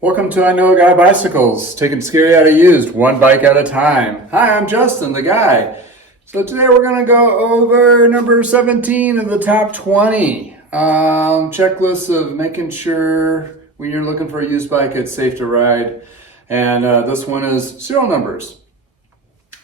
Welcome to I Know a Guy Bicycles, taking scary out of used, one bike at a time. Hi, I'm Justin, the guy. So today we're going to go over number 17 of the top 20. Checklist of making sure when you're looking for a used bike, it's safe to ride. And this one is serial numbers.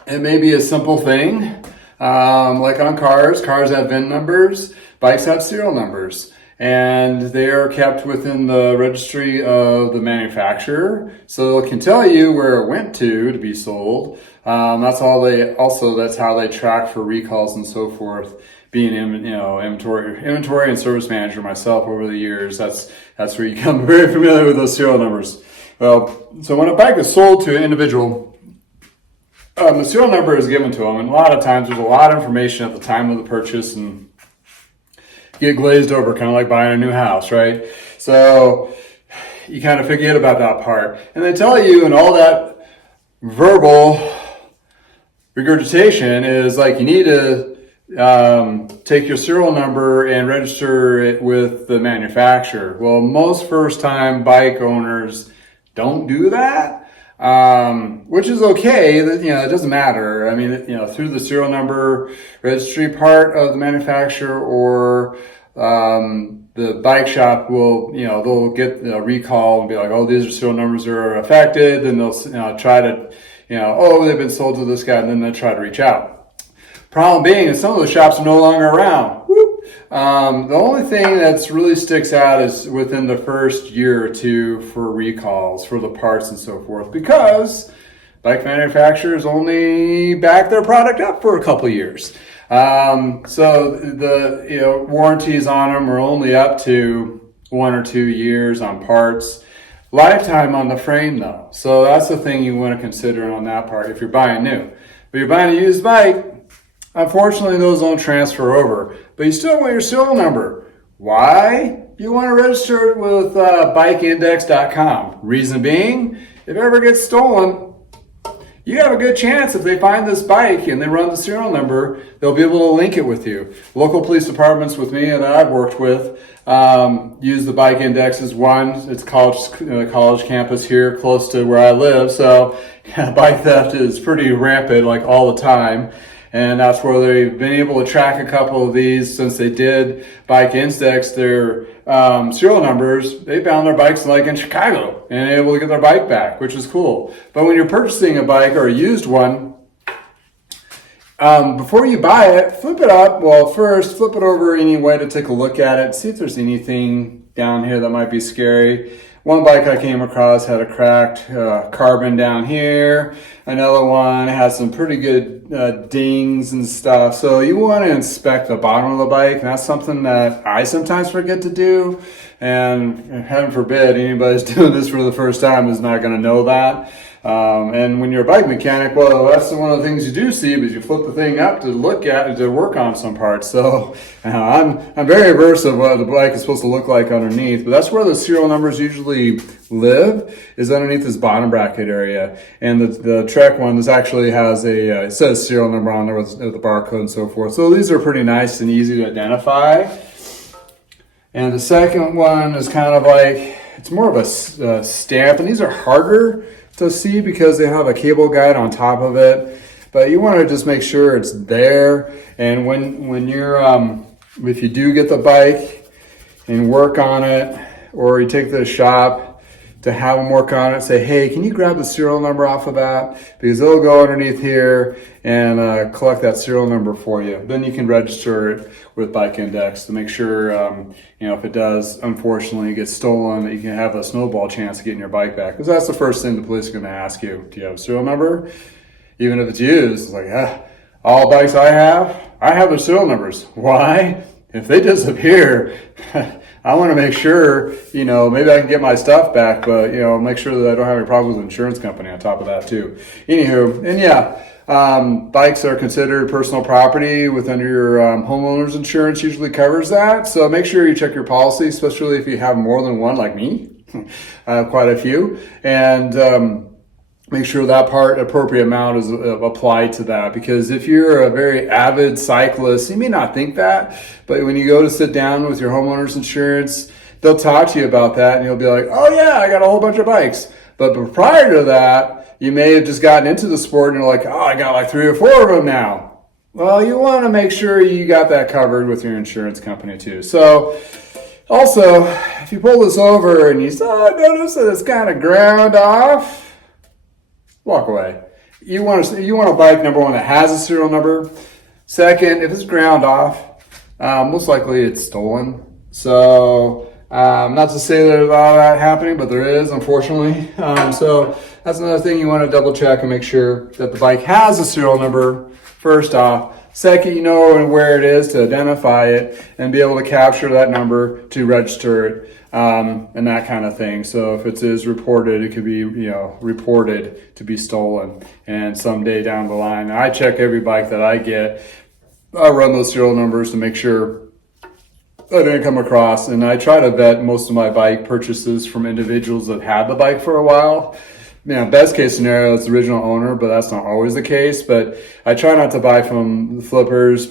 It may be a simple thing, like on cars have VIN numbers, bikes have serial numbers. And they are kept within the registry of the manufacturer, so it can tell you where it went to be sold. That's how they track for recalls and so forth. Being inventory and service manager myself over the years, that's where you become very familiar with those serial numbers. Well, so when a bike is sold to an individual, the serial number is given to them, and a lot of times there's a lot of information at the time of the purchase and get glazed over, kind of like buying a new house, right? So you kind of forget about that part. And they tell you, and all that verbal regurgitation is like, you need to take your serial number and register it with the manufacturer. Well, most first-time bike owners don't do that. Which is okay. It doesn't matter. I mean, through the serial number registry part of the manufacturer or the bike shop will, they'll get a recall and be like, oh, these are serial numbers that are affected, and they'll try to, oh, they've been sold to this guy, and then they'll try to reach out. Problem being is some of those shops are no longer around. The only thing that's really sticks out is within the first year or two for recalls, for the parts and so forth, because bike manufacturers only back their product up for a couple years. So the warranties on them are only up to 1 or 2 years on parts. Lifetime on the frame though. So that's the thing you want to consider on that part if you're buying new. But you're buying a used bike, unfortunately, those don't transfer over, but you still want your serial number. Why? You want to register it with bikeindex.com. Reason being, if it ever gets stolen, you have a good chance if they find this bike and they run the serial number, they'll be able to link it with you. Local police departments with me that I've worked with use the Bike Index as one. It's college campus here close to where I live, so bike theft is pretty rampant, like all the time. And that's where they've been able to track a couple of these since they did Bike Index their serial numbers. They found their bikes like in Chicago and able to get their bike back, which is cool. But when you're purchasing a bike or a used one, before you buy it, flip it up. Well, first, flip it over anyway to take a look at it, see if there's anything down here that might be scary. One bike I came across had a cracked carbon down here. Another one has some pretty good dings and stuff. So you want to inspect the bottom of the bike, and that's something that I sometimes forget to do. And heaven forbid anybody's doing this for the first time is not going to know that. And when you're a bike mechanic, well, that's one of the things you do see, but you flip the thing up to look at and to work on some parts. So I'm very averse of what the bike is supposed to look like underneath, but that's where the serial numbers usually live, is underneath this bottom bracket area. And the Trek one actually has it says serial number on there with the barcode and so forth. So these are pretty nice and easy to identify. And the second one is kind of like, it's more of a stamp, and these are harder to see because they have a cable guide on top of it. But you want to just make sure it's there. And when you're, if you do get the bike and work on it, or you take it to the shop to have them work on it, say, hey, can you grab the serial number off of that? Because they'll go underneath here and collect that serial number for you. Then you can register it with Bike Index to make sure, if it does, unfortunately, get stolen, that you can have a snowball chance of getting your bike back. Because that's the first thing the police are going to ask you. Do you have a serial number? Even if it's used, it's like, all bikes I have their serial numbers. Why? If they disappear, I want to make sure, maybe I can get my stuff back, but, make sure that I don't have any problems with the insurance company on top of that too. Anywho, and bikes are considered personal property within your homeowners insurance usually covers that. So make sure you check your policy, especially if you have more than one like me. I have quite a few. And make sure that appropriate amount is applied to that. Because if you're a very avid cyclist, you may not think that, but when you go to sit down with your homeowner's insurance, they'll talk to you about that and you'll be like, oh yeah, I got a whole bunch of bikes. But prior to that, you may have just gotten into the sport and you're like, oh, I got like 3 or 4 of them now. Well, you want to make sure you got that covered with your insurance company too. So also, if you pull this over and you notice that it's kind of ground off, walk away. You want a bike, number one, that has a serial number. Second, if it's ground off, most likely it's stolen. So not to say there's a lot of that happening, but there is, unfortunately. So that's another thing you want to double check and make sure that the bike has a serial number, first off. Second, you know where it is to identify it and be able to capture that number to register it, and that kind of thing. So if it is reported, it could be, reported to be stolen. And someday down the line, I check every bike that I get. I run those serial numbers to make sure I didn't come across, and I try to vet most of my bike purchases from individuals that had the bike for a while. Best case scenario is the original owner, but that's not always the case. But I try not to buy from flippers,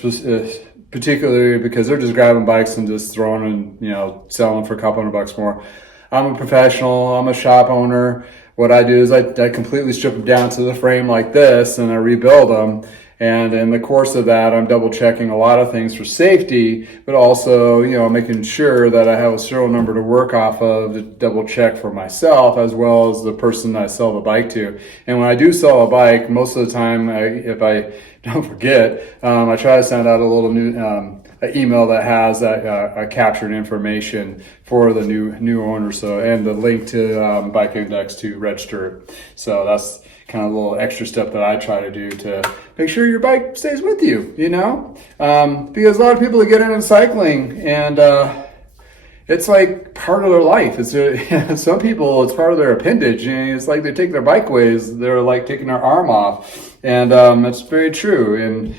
particularly because they're just grabbing bikes and just throwing and, selling them for a couple $100 more. I'm a professional. I'm a shop owner. What I do is I completely strip them down to the frame like this, and I rebuild them. And in the course of that, I'm double checking a lot of things for safety, but also, making sure that I have a serial number to work off of to double check for myself as well as the person I sell the bike to. And when I do sell a bike, most of the time, if I don't forget, I try to send out a little new email that has that captured information for the new owner. So, and the link to Bike Index to register it. So that's kind of a little extra step that I try to do to make sure your bike stays with you, because a lot of people that get into cycling and it's like part of their life. It's some people, it's part of their appendage, and it's like they take their bikeways, they're like taking their arm off, and that's very true. And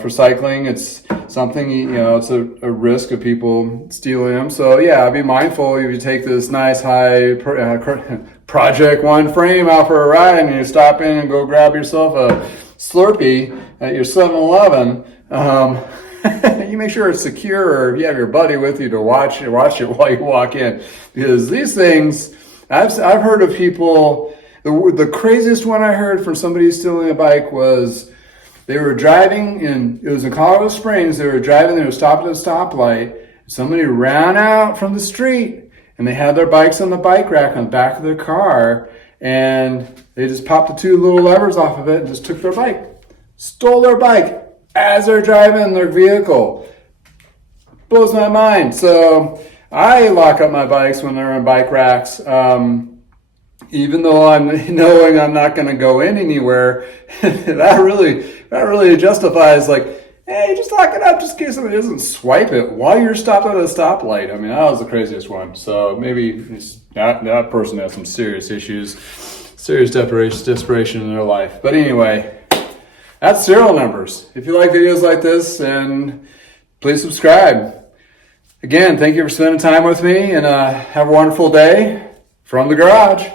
for cycling, it's something, it's a risk of people stealing them. So yeah, be mindful if you take this nice high Project One frame out for a ride and you stop in and go grab yourself a Slurpee at your 7-Eleven. You make sure it's secure, or if you have your buddy with you to watch it while you walk in. Because these things, I've heard of people, the craziest one I heard from somebody stealing a bike was they were driving it was in Colorado Springs, they were stopped at a stoplight, somebody ran out from the street, and they had their bikes on the bike rack on the back of their car, and they just popped the 2 little levers off of it and just took their bike. Stole their bike as they're driving their vehicle. Blows my mind. So I lock up my bikes when they're on bike racks. Even though I'm knowing I'm not going to go in anywhere, that really justifies, like, hey, just lock it up just in case somebody doesn't swipe it while you're stopped at a stoplight. I mean, that was the craziest one. So maybe that person has some serious issues, serious desperation in their life. But anyway, that's serial numbers. If you like videos like this, and please subscribe. Again, thank you for spending time with me, and have a wonderful day from the garage.